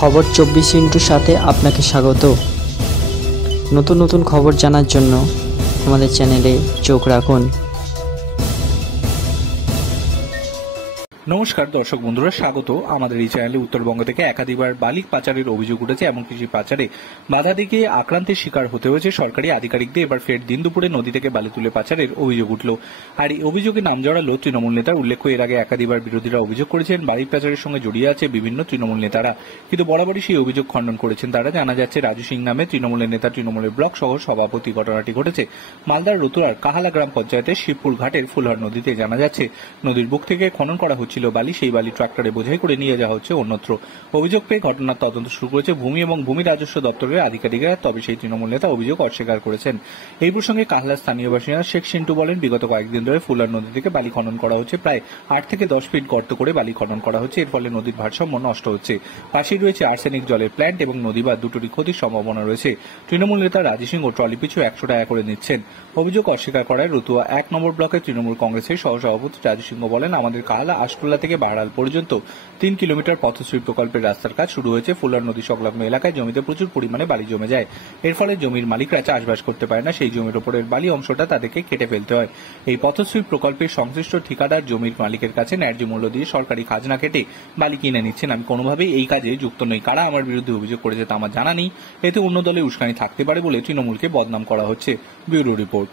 খবর 24 সাথে আপনাকে স্বাগত। নতুন নতুন খবর জানার জন্য আমাদের চ্যানেলে চোখ রাখুন। নমস্কার দর্শক বন্ধুরা, স্বাগত আমাদের এই চ্যানেলে। উত্তরবঙ্গ থেকে একাধিকবার বালি পাচারের অভিযোগ উঠেছে, এমনকি সেই পাচারে বাধা দিকে আক্রান্তের শিকার হতে হয়েছে সরকারি আধিকারিকদের। এবার ফের দিন দুপুরে নদী থেকে বালি তুলে পাচারের অভিযোগ উঠল, আর এই অভিযোগে নাম জড়ালো তৃণমূল নেতার। উল্লেখ্য, এর আগে একাধিকবার বিরোধীরা অভিযোগ করেছেন বালি পাচারের সঙ্গে জড়িয়ে আছে বিভিন্ন তৃণমূল নেতারা, কিন্তু বরাবরই সেই অভিযোগ খণ্ডন করেছেন তারা। জানা যাচ্ছে, রাজু সিং নামে তৃণমূলের নেতা, তৃণমূলের ব্লক সহ সভাপতি। ঘটনাটি ঘটেছে মালদার রতুরার কাহালা গ্রাম পঞ্চায়েতের শিবপুর ঘাটের ফুলহার নদীতে। জানা যাচ্ছে, নদীর বুক থেকে খনন করা হচ্ছিল বালি, সেই বালি ট্রাক্টরে বোঝাই করে নিয়ে যাওয়া হচ্ছে অন্যত্র। অভিযোগ পেয়ে ঘটনার তদন্ত শুরু করেছে ভূমি এবং ভূমি রাজস্ব দপ্তরের আধিকারিকরা। তবে সেই তৃণমূল নেতা অভিযোগ অস্বীকার করেছেন। এই প্রসঙ্গে কাহলার স্থানীয় বাসিন্দা শেখ সিন্টু বলেন, বিগত কয়েকদিন ধরে ফুলার নদী থেকে বালি খনন করা হচ্ছে। প্রায় 8 থেকে 10 ফিট গর্ত করে বালি খনন করা হচ্ছে। এর ফলে নদীর ভারসাম্য নষ্ট হচ্ছে। পাশেই রয়েছে আর্সেনিক জলের প্ল্যান্ট এবং নদী বা দুটোরই ক্ষতির সম্ভাবনা রয়েছে। তৃণমূল নেতা রাজু সিং ও ট্রলি পিছু 100 টাকা করে নিচ্ছেন। অভিযোগ অস্বীকার করায় রতুয়া 1 নম্বর ব্লকের তৃণমূল কংগ্রেসের সহসভাপতি রাজু সিংহ বলেন, আমাদের কাহলা আশকুল্লা থেকে বাড়াল পর্যন্ত 3 কিলোমিটার পথশ্রী প্রকল্পের রাস্তার কাজ শুরু হয়েছে। ফুলার নদী সংলগ্ন এলাকায় জমিতে প্রচুর পরিমাণে বালি জমে যায়। এর ফলে জমির মালিকরা চাষবাস করতে পারে না। সেই জমির ওপরের বালি অংশটা তাদেরকে কেটে ফেলতে হয়। এই পথশ্রী প্রকল্পের সংশ্লিষ্ট ঠিকাদার জমির মালিকের কাছে ন্যায্য মূল্য দিয়ে সরকারি খাজনা কেটে বালি কিনে নিচ্ছেন। আমি কোনোভাবেই এই কাজে যুক্ত নই। কারা আমার বিরুদ্ধে অভিযোগ করেছে তা আমার জানা নেই। এতে অন্য দলে উস্কানি থাকতে পারে বলে তৃণমূলকে বদনাম করা হচ্ছে। Bureau report.